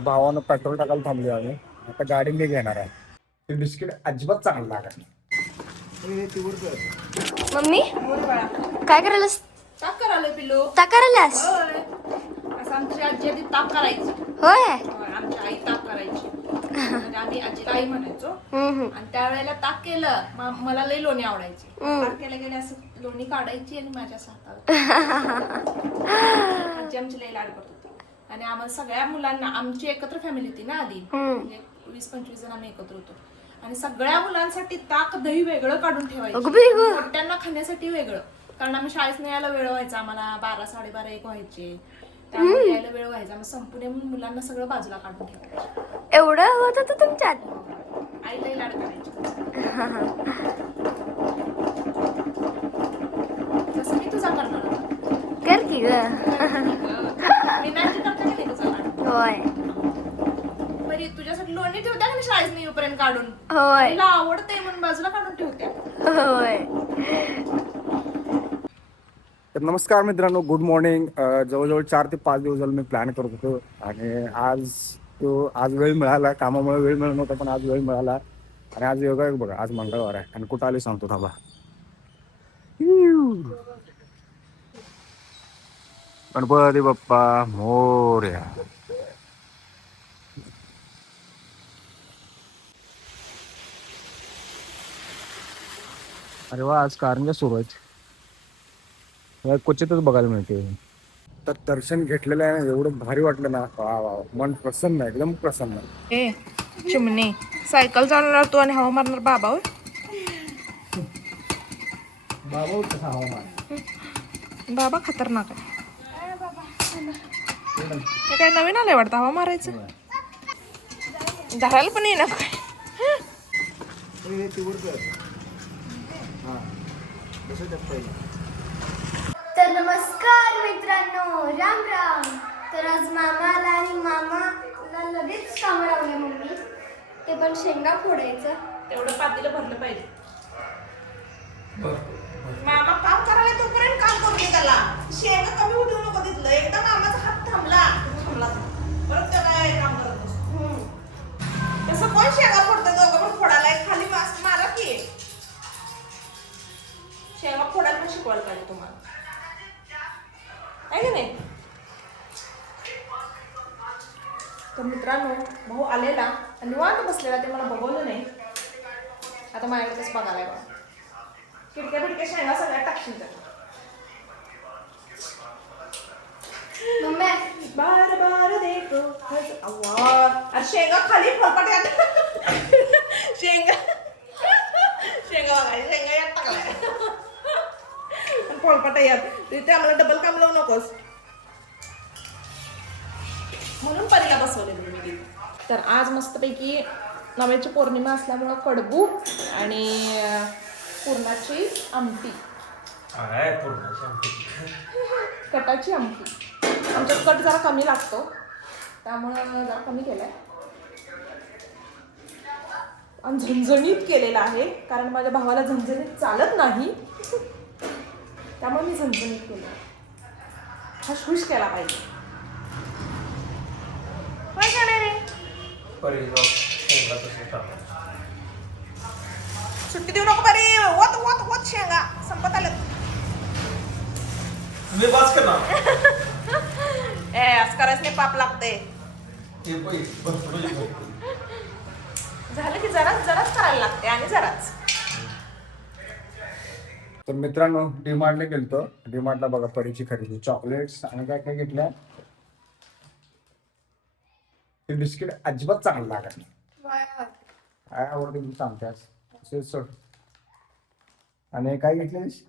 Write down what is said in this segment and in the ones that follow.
भावानं पेट्रोल टाकायला थांबलो आम्ही. आता गाडी मी घेणार आहे. ते बिस्किट अजिबात चांगलं लागत मम्मी काय करायलास? ताक करायला पिलो ता करायलास? होय. असं आमची आजी आधी ताक करायची. होय. होय, आमची आई ताक करायची. म्हणजे आम्ही आजीला आई म्हणायचो. हम्म, हम्म. आणि त्यावेळेला ताक केलं म- मला लई लोणी आवडायची. हम्म. ताक केलं गेले असं लोणी काढायची आणि माझ्या हातावर आजी आमची लई लाड करत होती आणि आम्हाला सगळ्या मुलांना आमची एकत्र फॅमिली होती ना आधी. म्हणजे वीस पंचवीस जण आम्ही एकत्र होतो. आणि सगळ्या मुलांसाठी ताक दही वेगळं काढून ठेवायचं. मोठ्यांना खाण्यासाठी वेगळं. कारण आम्ही शाळेत नाही यायला वेळ व्हायचा. आम्हाला बारा साडेबारा एक व्हायचे. त्यामुळे यायला वेळ व्हायचा. मग संपूर्ण मुलांना सगळं बाजूला काढून ठेवायचं. एवढं होत होतं तुमच्यात? आई लई लाड करायची. जसं मी तुझा करणार. कर की ग मी नाही करते का नाही तुझा लाड होय. बरी तुझ्यासाठी लोणी ठेवत्या का नाही शाळेत नाही येऊपर्यंत काढून? होय. तिला आवडते म्हणून बाजूला काढून ठेवत्या होय. तर नमस्कार मित्रांनो गुड मॉर्निंग जवळजवळ चार ते पाच दिवस झालं मी प्लॅन करत होतो आणि आज तो आज वेळ मिळाला कामामुळे वेळ मिळत नव्हता पण आज वेळ मिळाला. आणि आज योगा आहे बघा आज मंगळवार आहे. आणि कुठं आले सांगतो थांबा. गणपती बाप्पा मोर्या. अरे वा आज कारंजा सुरू आहेत. क्वचितच बघायला मिळते. तर दर्शन घेतलेलं आहे ना एवढं भारी वाटलं ना. वा वा. मन प्रसन्न आहे, एकदम प्रसन्न. ए चिमणे सायकल चालवणार तू आणि हवा मारणार बाबा होय? बाबा खतरनाक आहे. काय नवीन आलंय वाटतं हवा मारायचं? धरायला पण येणार काय तर नमस्कार मित्रांनो राम राम. तर आज मामा आला आणि मामाला लगेच कामं लावले मम्मी. ते पण शेंगा फोडायचं. तेवढं पातीला भरलं पाहिजे. मामा काम करायला तोपर्यंत काम करू त्याला. शेंगा कमी तर मित्रांनो भाऊ आलेला. निवांत बसलेला ते मला बघवलं नाही. आता माझ्याकडेच बघायला बघा खिडक्या बिडक्या शेंगा सगळ्या टाकशील तर. मम्मी. बार बार देखो. अरे शेंगा खाली फळपाट यात शेंगा शेंगा शेंगा यात टाकलाय फळपाटा यात. तिथे आम्हाला डबल काम लावू नकोस. म्हणून परीला बसवले मी तर आज मस्तपैकी नव्याची पौर्णिमा असल्यामुळं कडबू आणि पुरणाची आमटी. कटाची आमटी. आमच्यात कट जरा कमी लागतो. त्यामुळं जरा कमी केलाय. आणि झणझणीत केलेला आहे. कारण माझ्या भावाला झणझणीत चालत नाही. त्यामुळे मी झणझणीत केलं हा खुश केला पाहिजे. काय करणार रे सुट्टी देऊ नको बरे वत वत वत शेंगा संपत आलं मी पास करणार ए असं करायचं नाही पाप लागते ते पै भरपूर झालं की जराच जराच करायला लागते आणि जराच तर मित्रांनो डीमार्टला गेलतो. डीमार्टला बघा परीची खरेदी. चॉकलेट्स आणि काय काय घेतल्या? ते बिस्किट अजिबात चांगलं लागत नाही. काय आवडते तू सांगतेस असे सोड. आणि काय घेतलेस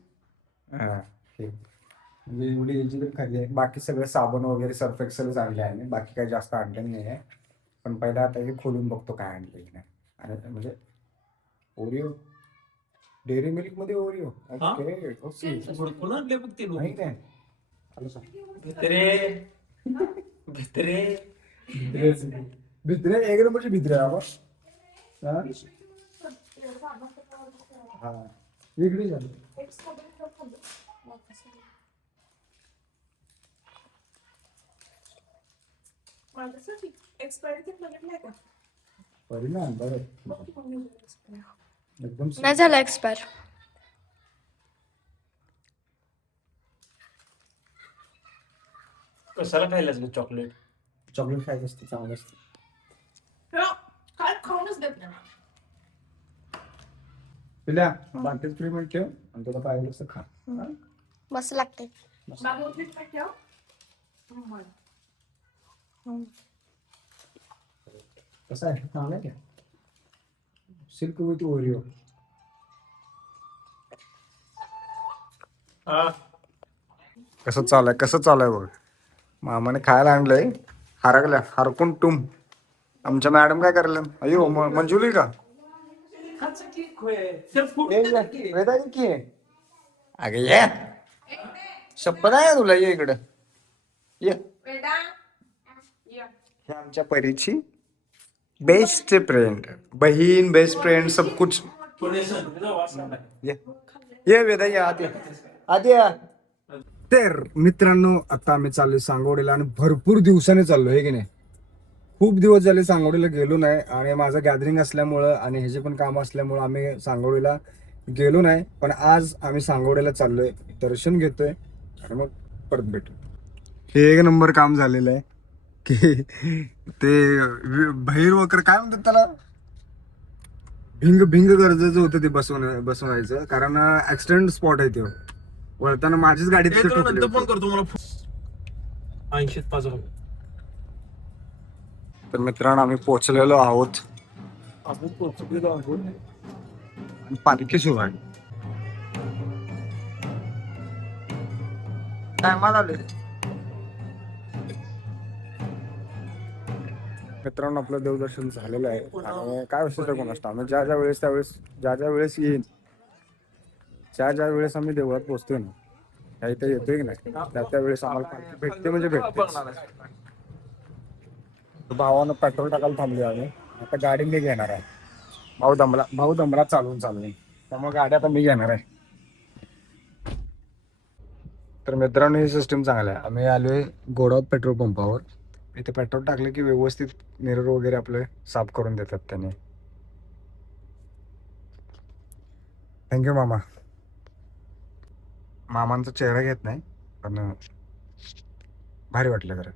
हा हे. म्हणजे एवढी याची तर खरेदी आहे. बाकी सगळं साबण वगैरे सर्फ एक्सेलच आणले आहे. बाकी काही जास्त आणलेलं नाही आहे. पण पहिला आता हे खोलून बघतो काय आणलेलं नाही आणि म्हणजे ओरिओ डेअरी मिल्कमध्ये ओरिओ हा? ओके ओके भरपूर आणले बघ ते नाही काय आलं सांग भित्रे भित्रे भित्रे एक नंबरची भित्रे आहे बाबा हा वेगळी झाली माझ्यासाठी एक्सपायरी ते बघितलंय का परिणाम बरं एकदम नाही झालं एक्सपायर कशाला खायलाच चॉकलेट चॉकलेट खायचं असतं चांगलं असतं हो, काय खाऊनच देत नाही पिल्या बाकीच फ्री मिनिट ठेव आणि तुला पाहिजे तसं खा? मस्त लागते बाबू उठलीत का ठेव हम्म. कसं आहे चांगलं आहे का सिल्क विथ ओरिओ हा कसं चालू आहे कसं चालू आहे बघ मामाने खायला आणलंय हरकल्या हरकून टुम. आमच्या मॅडम काय करायला? अयो म- मंजुली का? खायचं की ये, अगे ये. शपथ आहे तुला? ये इकडं. ये. या. हे आमच्या परीची बेस्ट फ्रेंड बहीण बेस्ट फ्रेंड सब कुछ. ये. ये वेदा ये आत ये तर मित्रांनो आता आम्ही चाललोय सांगोडीला आणि भरपूर दिवसाने चाललोय हे की नाही? खूप दिवस झाले सांगोडीला गेलो नाही आणि माझं गॅदरिंग असल्यामुळं आणि ह्याचे पण काम असल्यामुळं आम्ही सांगोडीला गेलो नाही. पण आज आम्ही सांगोडीला चाललोय दर्शन घेतोय आणि मग परत भेटू. हे एक नंबर काम झालेलं आहे की ते भैर वगैरे काय म्हणतात त्याला? भिंग भिंग गरजेचं होतं ते बसवण बसवायचं. कारण ऍक्सिडेंट स्पॉट आहे तो. वळताना माझीच गाडी ए, तिथे तुला ठोकली नंतर फोन होती. करतो मला. ऐंशीत पाच तर मित्रांनो आम्ही पोहोचलेलो आहोत. आपण पोहोचलेलो आहोत. आणि पालखी सुरू आहे. मित्रांनो आपलं देवदर्शन झालेलं आहे. आणि काय विशिष्ट कोण असतं आम्ही ज्या ज्या वेळेस त्यावेळेस ज्या ज्या वेळेस येईन ज्या ज्या वेळेस आम्ही देवळात पोहोचतोय ना त्या इथे येतोय की नाही त्या त्या वेळेस आम्हाला पालखी भेटते म्हणजे भेटते भावानं पेट्रोल टाकायला थांबले आम्ही. आता गाडी मी घेणार आहे. भाऊ दमला भाऊ दमला चालवून चालवून त्यामुळे गाडी आता मी घेणार आहे. तर मित्रांनो ही सिस्टीम चांगली आहे. आम्ही आलोय गोडावत पेट्रोल पंपावर इथे पेट्रोल टाकलं की व्यवस्थित मिरर वगैरे आपले साफ करून देतात त्याने. थँक्यू मामा. मामांचा चेहरा घेत नाही पण भारी वाटलं खरं